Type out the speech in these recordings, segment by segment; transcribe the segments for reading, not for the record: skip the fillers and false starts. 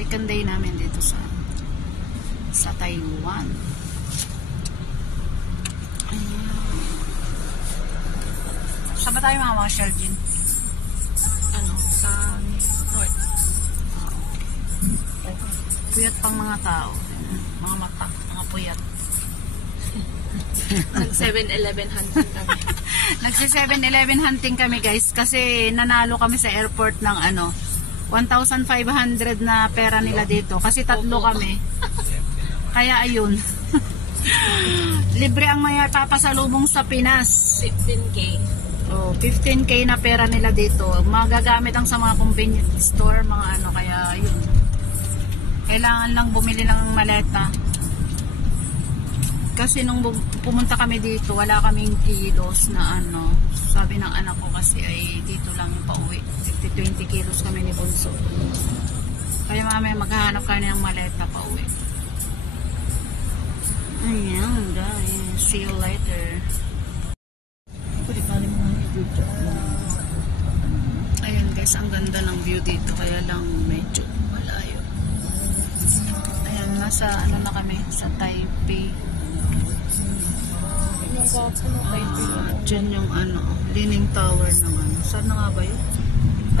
Second day namin dito sa Taiwan. Ayan. Saan ba tayo mga Sheldon? Ano? Sa north. Puyat pang mga tao. Mga mata, mga puyat. Nag 7-Eleven hunting kami. Nagsi 7-Eleven hunting kami guys kasi nanalo kami sa airport ng 1,500 na pera nila dito kasi tatlo kami. Kaya ayun. Libre ang may papasalubong sa Pinas. 15K. Oh, 15K na pera nila dito. Magagamit ang sa mga convenience store, mga kaya ayun. Kailangan lang bumili ng maleta. Kasi nung pumunta kami dito, wala kaming kilos na sabi ng anak ko kasi ay dito lang yung pauwi. 20 kilos kami ni Bunso. Kaya mamaya maghahanap kami ng maleta pauwi. Ayan guys, see you later. Ayan guys, ang ganda ng view dito kaya lang medyo malayo. Ayan, nasa na kami, sa Taipei. Diyan yung Leaning Tower ng saan na nga ba yun?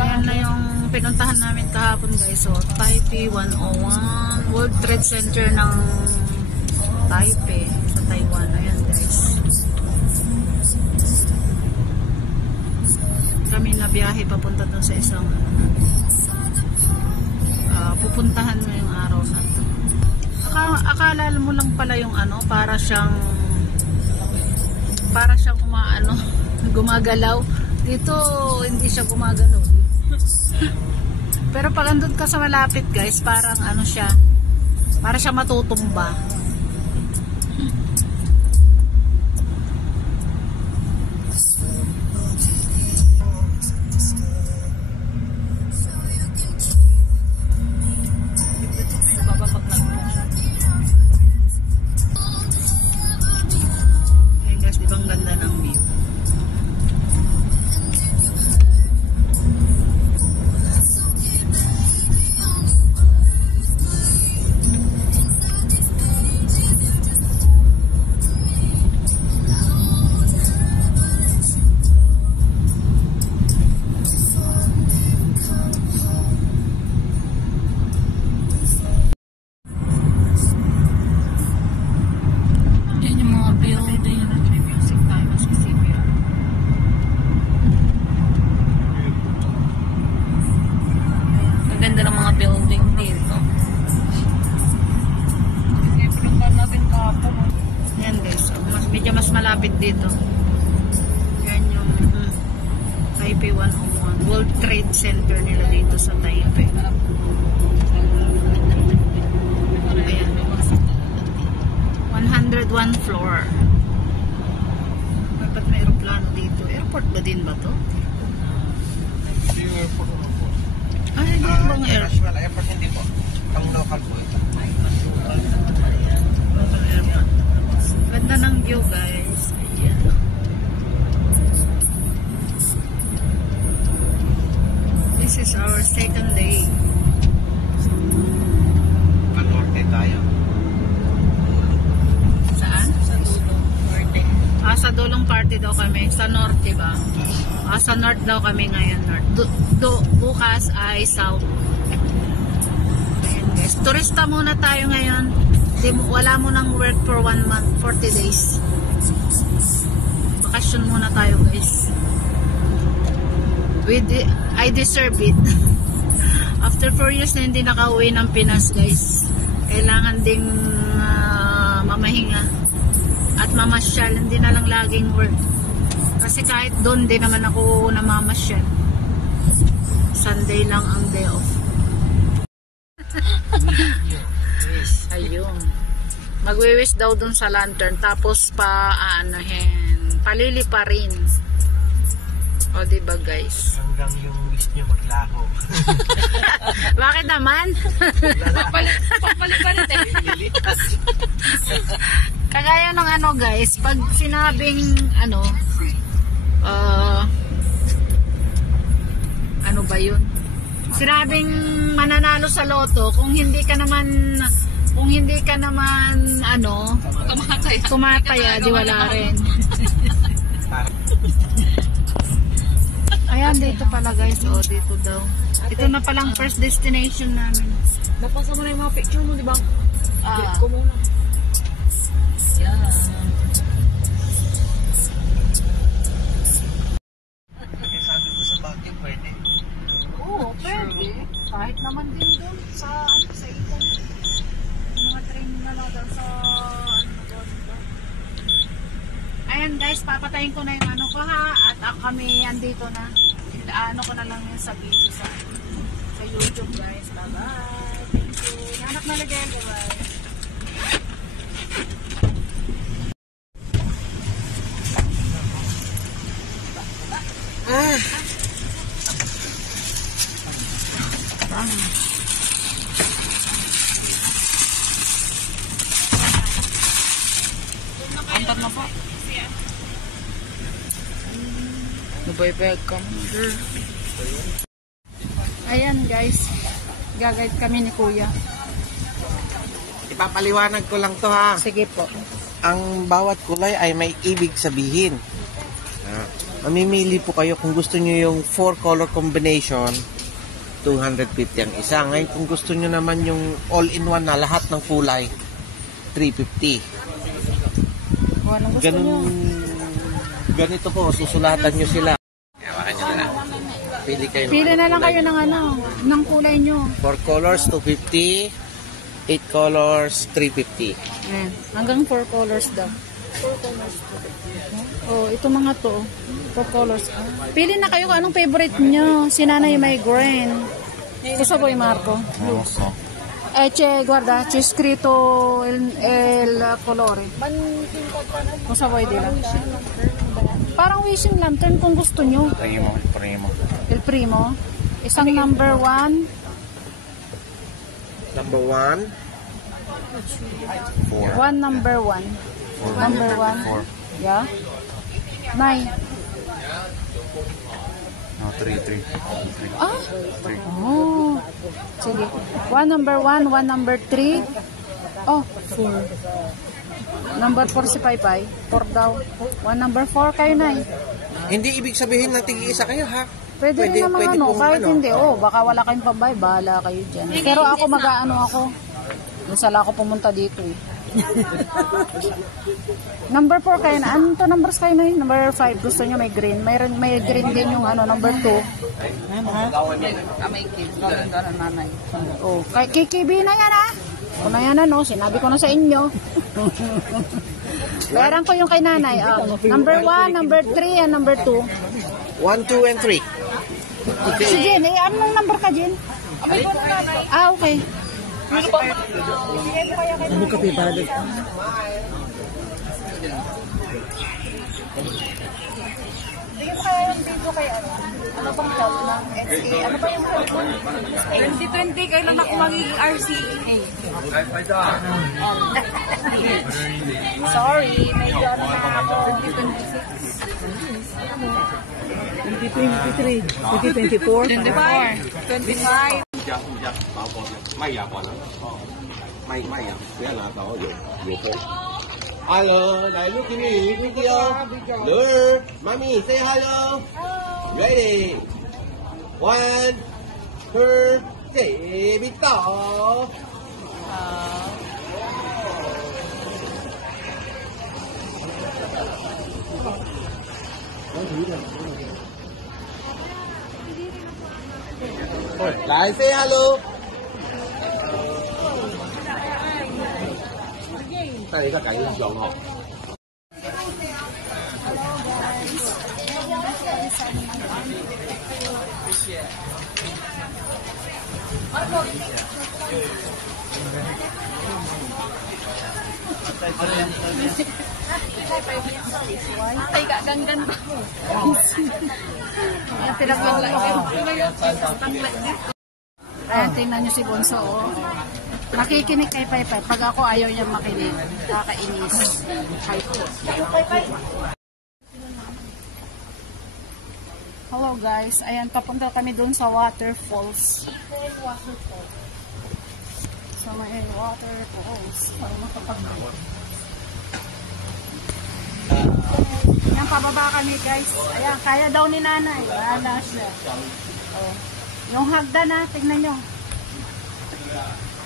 Ayan na yung pinuntahan namin kahapon guys. So, Taipei 101 World Trade Center ng Taipei sa Taiwan. Ayan guys. Kami na biyahe papunta dun sa isang pupuntahan mo yung araw na to. Akala mo lang pala yung para siyang gumagalaw. Dito hindi siya gumagalaw. Pero pag andun ka sa malapit guys, parang siya, para siya matutumba. Ayan guys, di ba ang ganda ng view? Ganda ng mga building dito. Yan guys, medyo mas malapit dito. Yan yung Taipei 101 World Trade Center nila dito sa Taipei. Ayan, 101 floor. Dapat may aeroplano dito. Airport ba din ba to? Ay, hindi bang airport? Airport hindi po. Pang local po ito. Local airport. Ganda ng view guys. Ayan. This is our second day. Panorte tayo. Saan? Sa dulong norte. Sa dulong party daw kami. Sa norte ba? Sa north daw kami ngayon. Bukas ay south. Ayan guys. Turista muna tayo ngayon. Wala mo nang work for 1 month, 40 days. Bakasyon muna tayo guys. I deserve it. After 4 years na hindi nakauwi ng Pinas guys. Kailangan ding mamahinga at mamasyal. Hindi na lang laging work. Kasi kahit doon din naman ako namamasyal. Sunday lang ang day off. Ayun. Magwiwis daw doon sa lantern. Tapos palili pa rin. O diba guys? Hanggang yung wish nyo maglaho. Bakit naman? Papalit Kagaya ng guys, pag sinabing ano ba yun? Sinabing mananalo sa loto kung hindi ka naman ano, tumataya, di wala rin. Ayan, dito pala guys. O, dito daw. Ito na palang first destination namin. Napasa mo na yung mga picture mo, di ba? Ah. Ko muna. Sabi ko sa Baguio, pwede. Oo, pwede. Kahit naman din doon sa ikon. Yung mga train na doon sa doon. Ayan guys, papatayin ko na yung ano ko ha. At kami andito na. Ano ko na lang yun sa video sa YouTube guys. Bye-bye. Thank you. Nanak na lagay. Bye-bye. Antar na po. Nabaybayag ka mo. Ayan guys. Gagayad kami ni Kuya. Ipapaliwanag ko lang to ha. Sige po. Ang bawat kulay ay may ibig sabihin. Mamimili po kayo kung gusto nyo yung 4 color combination, 250 ang isa. Ngayon kung gusto nyo naman yung all-in-one na lahat ng kulay, 350. Anong gusto Ganun, nyo? ganito po, susulatan nyo sila. Pili kayo. Pili na lang kayo ng ano, ng kulay nyo. 4 colors, 250. 8 colors, 350. Ayan. Hanggang 4 colors daw. 4 colors. Oh, ito mga to. 4 colors. Pili na kayo kung anong favorite nyo. Si Nanay may green. Cosa vuoi Marco? C'è, guarda, c'è scritto il colore. Cosa vuoi dire? Parang wishing lantern kung gusto nyo. Primo. Il primo. Isang number 1. Number 1. 1 number 1. Number 1. Yeah. 9. No, 3. Ah? Oh. Sige. 1 number 1, 1 number 3. Oh, 4. Number 4 si Paypay. 4 daw. 1 number 4 kayo na eh. Hindi ibig sabihin ng tig-isa kayo ha. Pwede rin naman ano, pong kahit hindi. Oh, baka wala kayong pambay, bahala kayo dyan. Pero ako mag-ano ako. Masala ako pumunta dito eh. Number 4 kayo na. Anong to numbers kayo na eh? Number 5. Gusto nyo may green. May green din yung ano, number 2. May kids. Gano'n nanay. Oh, kay kikibi na yan ah. Kung na yan ano, sinabi ko na sa inyo. Bayaran ko yung kay nanay. Ah. Number 1, number 3, and number 2. 1, 2, and 3. Si Jen, eh, anong number ka, Jen? Ah, okay. Ano ka pibalik? Tingin ko kaya yung video kay ano? Ano bang job ng SE? Ano ba yung job mo? 2020, kailan ako magiging RCA? Sorry, medyo ano na ako. 2023. 2024. 25. 咪呀，可能咪呀，不要拿走，有空。Hello，来 look at me video. Look, mommy, say hello. Ready? 1, 2, 3, bito. Lại say hello. Đây là cái giọng họ. Ay, gaganggan ba? Ayan, pinaglalagay ko. Ayan, tingnan nyo si Bonso, oh. Makikinig kay Paypay. Pag ako ayaw niya makinig, kakainis. Hello guys, ayan, papunta kami doon sa waterfalls. Sa may waterfalls. Para makapag-bike. Ayan, pababa kami guys. Ayan, kaya daw ni nanay. Wala siya. Oh. Yung hagdan na, tignan nyo.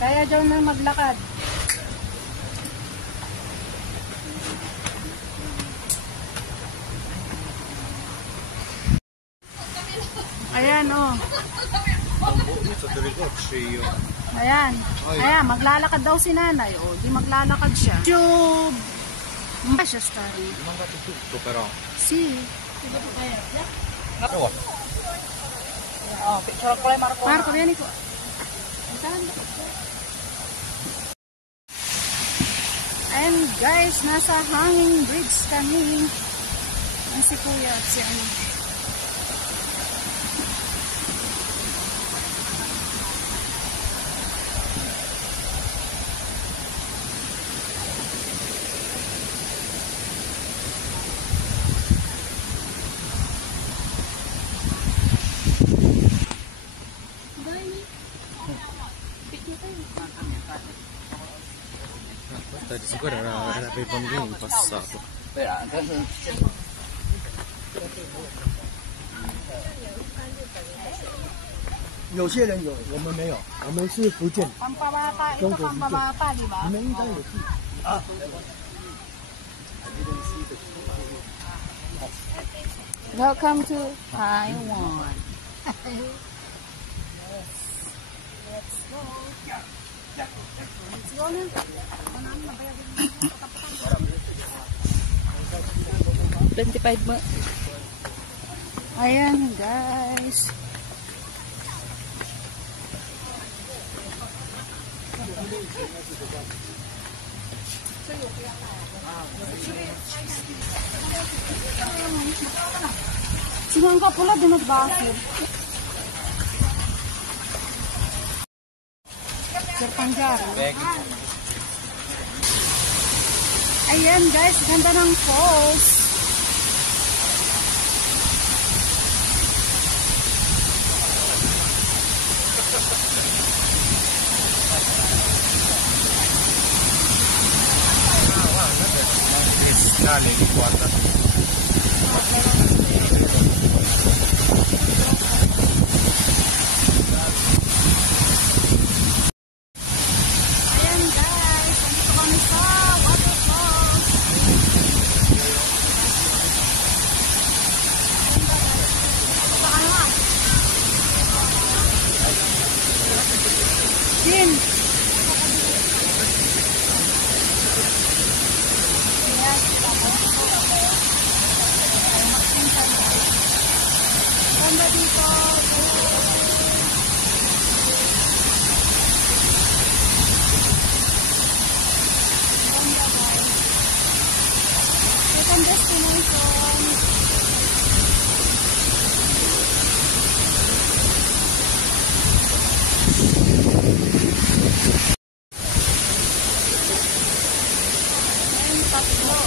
Kaya daw na maglakad. Ayan, oh. Ayan. Ayan, maglalakad daw si nanay. Oh, di maglalakad siya. Tube. Siya story. Si. Marco, yan ito. And guys, nasa hanging bridge kami. Ang si kuya at si ano. Tadi siguro na may pambing passato. 有些人有，我们没有，我们是福建， Pampabata, ito pampabata, di ba? 你们应该有去啊。 Welcome to Taiwan. Let's go na. 25 mo. Ayan guys. Sinang ka pula din nagbasir. Sir Panjaro. Ayan guys, ganda ng falls. Ayan guys, andito kami sa waterfalls. Sa ano? Jim. Ganda dito. Ganda guys. Second destination. Ayan, tatlo.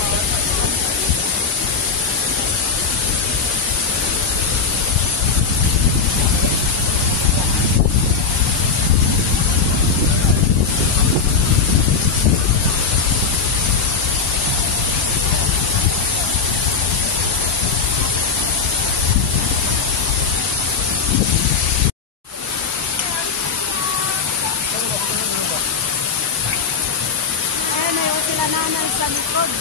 Ayan, ayaw sila nanay sa likod.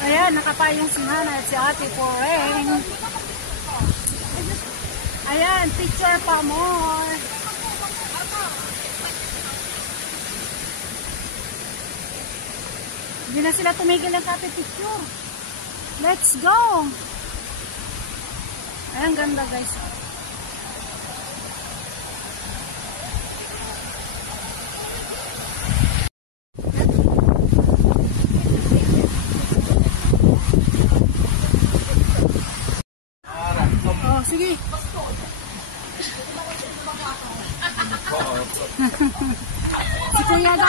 Ayan, nakapayong si nanay at si ate Poreng. Ayan, picture pa more. Hindi na sila tumigil ng kape picture. Let's go! Ayan, ganda guys. Oh, sige.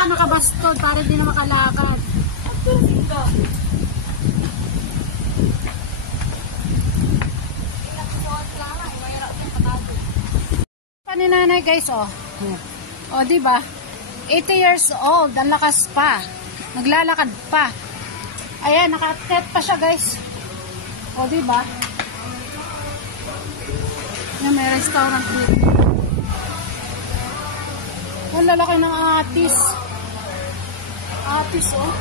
nakabastod para hindi na makalakad. Pa ni nanay guys, oh. Oh, di ba? 80 years old, ang lakas pa. Naglalakad pa. Ayan, naka-tet pa siya guys. Oh, di ba? Yan, may restaurant dito. Ang lalaki ng atis. Atis, oh.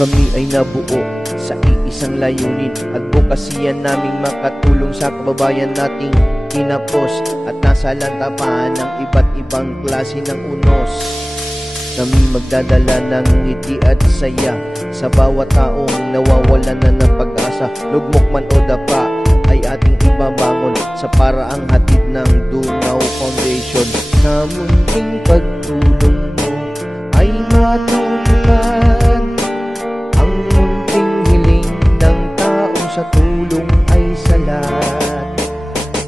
Kami ay nabuo sa iisang layunin, advokasya naming makatulong sa kababayan nating kinapos at nasa lantapan ng iba't ibang klase ng unos. Kami magdadala ng ngiti at saya sa bawat taong nawawalan na ng pag-asa. Lugmok man o dapa ay ating ibabangon sa paraang hatid ng Dungaw Foundation. Sa munting pagtulong mo ay matutupad ang munting hiling ng taong sa tulong ay salat.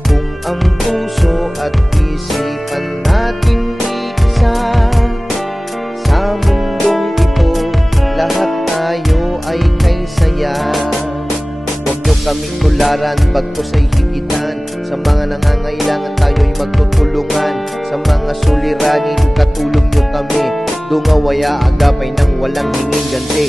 Kung ang puso at isipan natin iisa, sa mundong ito lahat tayo ay kay saya. Huwag nyo kaming tularan, bagkus ay higitan. Sa mga nangangailangan tayo'y magtutulungan. Sa mga suliranin, katulong nyo kami. Dungawaya agapay ng walang hinging ganti.